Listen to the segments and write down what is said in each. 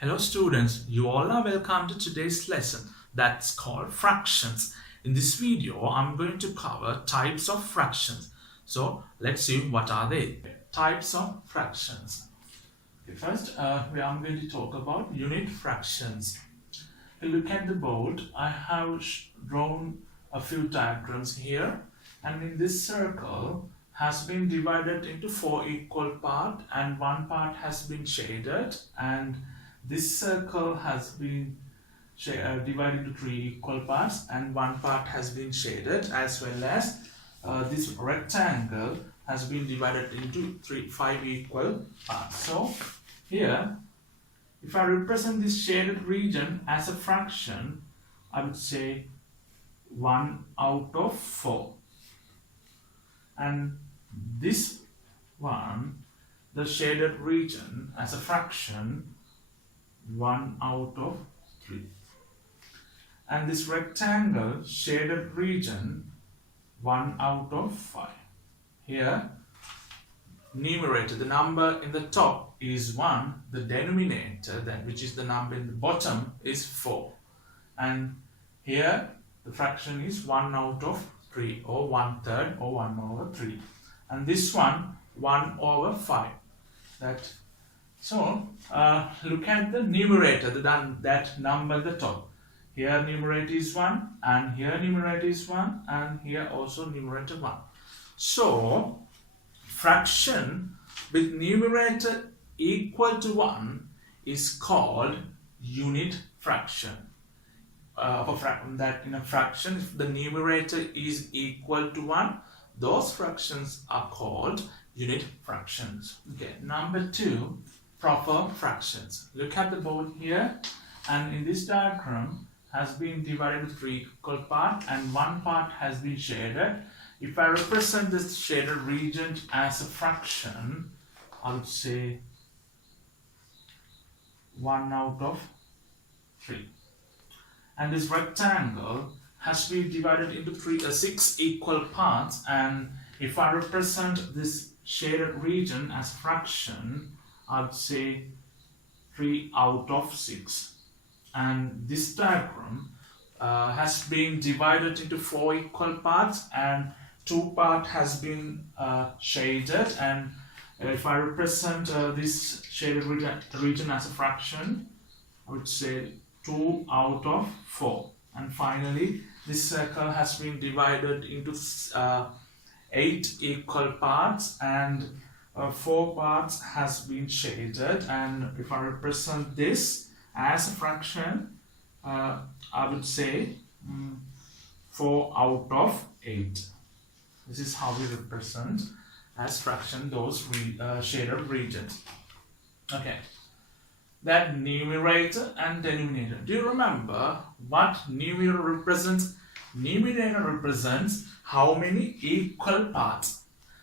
Hello students, you all are welcome to today's lesson that's called fractions. In this video, I'm going to cover types of fractions. So let's see what are they. Types of fractions. Okay, first, I'm going to talk about unit fractions. Look at the board. I have drawn a few diagrams here, and in this circle has been divided into 4 equal parts, and one part has been shaded, and this circle has been divided into 3 equal parts and one part has been shaded, as well as this rectangle has been divided into 5 equal parts. So here, if I represent this shaded region as a fraction, I would say 1 out of 4. And this one, the shaded region as a fraction, 1 out of 3. And this rectangle shaded region, 1 out of 5. Here, numerator, the number in the top is 1, the denominator, then which is the number in the bottom, is 4. And here, the fraction is 1 out of 3, or 1/3, or 1 over 3. And this one, 1 over 5. So, look at the numerator, that number at the top. Here numerator is 1, and here numerator is 1, and here also numerator 1. So, fraction with numerator equal to 1 is called unit fraction. In a fraction, if the numerator is equal to 1, those fractions are called unit fractions. Okay, number 2. Proper fractions. Look at the board here, and in this diagram has been divided into 3 equal parts and one part has been shaded. If I represent this shaded region as a fraction, I would say 1 out of 3. And this rectangle has been divided into 6 equal parts, and if I represent this shaded region as a fraction, I would say 3 out of 6. And this diagram has been divided into 4 equal parts and 2 parts has been shaded. And if I represent this shaded region as a fraction, I would say 2 out of 4. And finally, this circle has been divided into 8 equal parts and 4 parts has been shaded. And if I represent this as a fraction, I would say 4 out of 8. This is how we represent as fraction those shaded regions. Okay, that numerator and denominator. Do you remember what numerator represents? Numerator represents how many equal parts.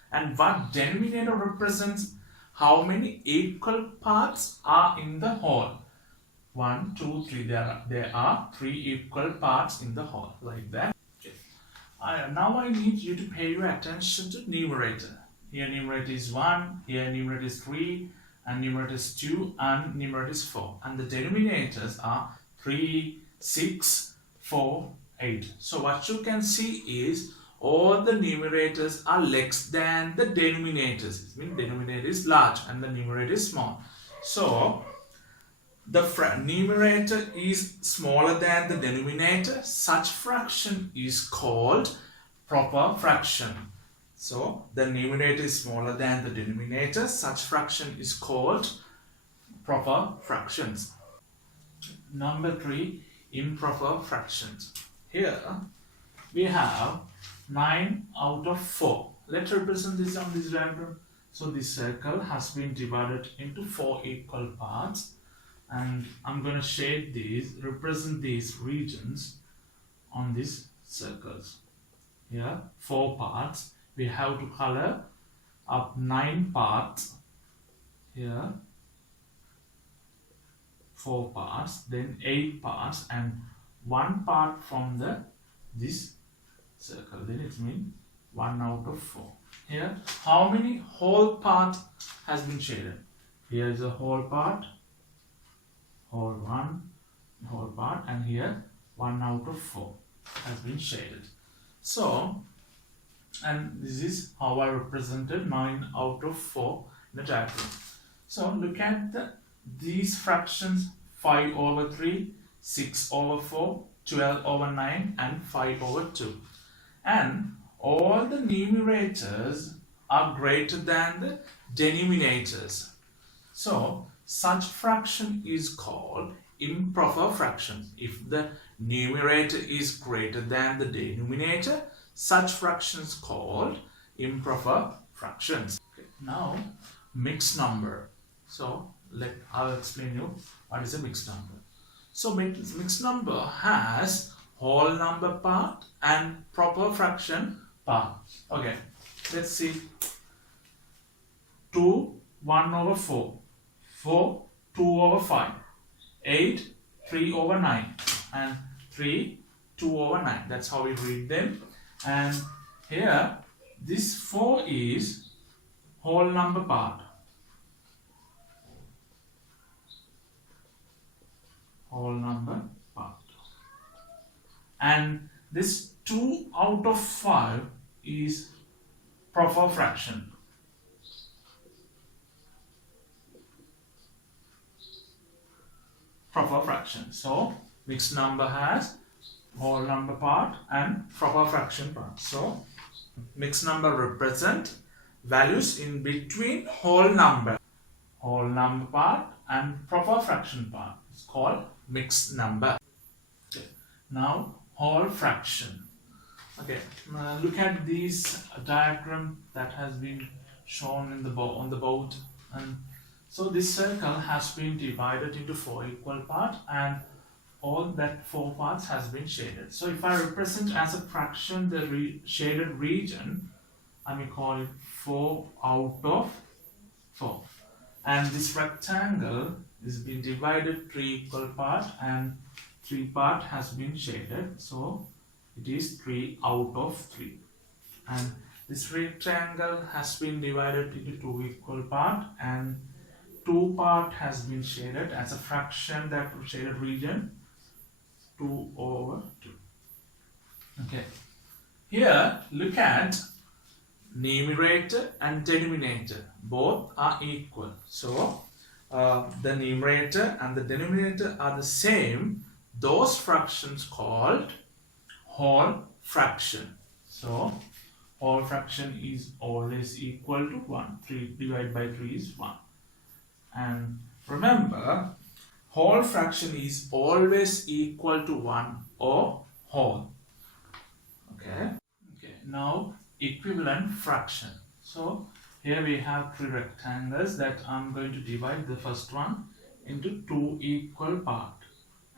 And what denominator represents how many equal parts are in the whole. 1, 2, 3. There are 3 equal parts in the whole, like that. Okay. Now I need you to pay your attention to numerator. Here numerator is 1, here numerator is 3, and numerator is 2, and numerator is 4. And the denominators are 3, 6, 4, 8. So what you can see is all the numerators are less than the denominators. It means denominator is large and the numerator is small. So the numerator is smaller than the denominator. Such fraction is called proper fraction. So the numerator is smaller than the denominator. Such fraction is called proper fractions. Number 3, improper fractions. Here we have 9 out of 4. Let's represent this on this diagram. So this circle has been divided into 4 equal parts, and I'm going to shade these, represent these regions on these circles. Here 4 parts. We have to color up 9 parts. Here 4 parts, then 8 parts, and 1 part from this circle. Then it means 1 out of 4. Here, how many whole part has been shaded? Here is a whole part, whole part, and here 1 out of 4 has been shaded. So, and this is how I represented 9 out of 4 in the diagram. So look at these fractions: 5 over 3, 6 over 4, 12 over 9, and 5 over 2. And all the numerators are greater than the denominators. So such fraction is called improper fraction. If the numerator is greater than the denominator, such fractions called improper fractions. Okay. Now, mixed number. So I'll explain you what is a mixed number. So mixed number has whole number part and proper fraction part. Okay, let's see. 2, 1 over 4, 4, 2 over 5, 8, 3 over 9, and 3, 2 over 9. That's how we read them. And here, this 4 is whole number part. Whole number part. And this 2 out of 5 is proper fraction. Proper fraction. So mixed number has whole number part and proper fraction part. So mixed number represent values in between whole number part and proper fraction part. It's called mixed number. Okay. Now whole fraction. Okay, look at this diagram that has been shown in on the board. And so this circle has been divided into 4 equal parts, and all that 4 parts has been shaded. So if I represent as a fraction the shaded region, I may call it 4 out of 4. And this rectangle is being divided 3 equal parts, and 3 part has been shaded. So it is 3 out of 3. And this rectangle has been divided into 2 equal parts, and 2 part has been shaded as a fraction, that shaded region 2 over 2. Okay. Here look at numerator and denominator. Both are equal. So the numerator and the denominator are the same. Those fractions called whole fraction. So whole fraction is always equal to 1. 3 divided by 3 is 1. And remember, whole fraction is always equal to 1 or whole. Okay. Okay. Now equivalent fraction. So here we have 3 rectangles that I'm going to divide the first one into 2 equal parts,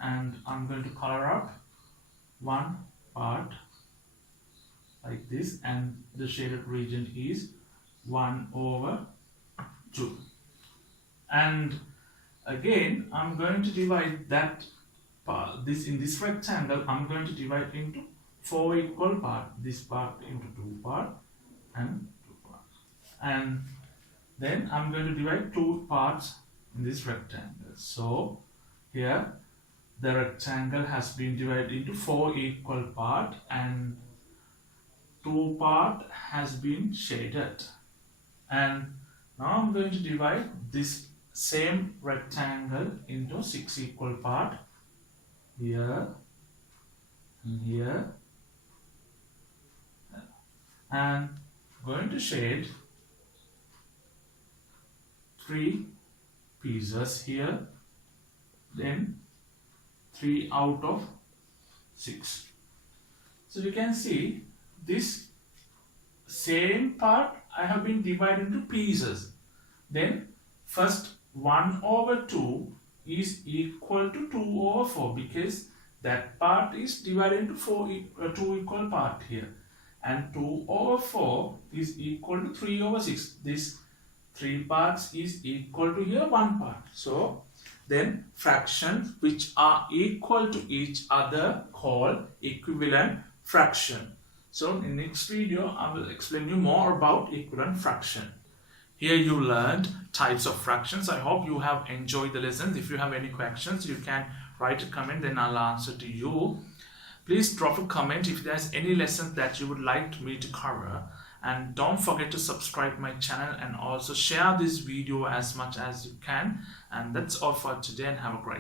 and I'm going to color up one part like this, and the shaded region is 1 over 2. And again, I'm going to divide that part, in this rectangle, I'm going to divide into 4 equal parts, this part into 2 parts and 2 parts. And then I'm going to divide 2 parts in this rectangle. So here the rectangle has been divided into 4 equal parts, and 2 part has been shaded. And now I'm going to divide this same rectangle into 6 equal parts, here and here, and going to shade 3 pieces here, then 3 out of 6. So you can see this same part I have been divided into pieces. Then first 1 over 2 is equal to 2 over 4, because that part is divided into 2 equal parts here, and 2 over 4 is equal to 3 over 6. This 3 parts is equal to here 1 part. So then fractions which are equal to each other called equivalent fraction. So in next video I will explain you more about equivalent fraction. Here you learned types of fractions. I hope you have enjoyed the lessons. If you have any questions, you can write a comment, then I'll answer to you. Please drop a comment if there's any lesson that you would like me to cover. And don't forget to subscribe my channel and also share this video as much as you can. And that's all for today, and have a great day.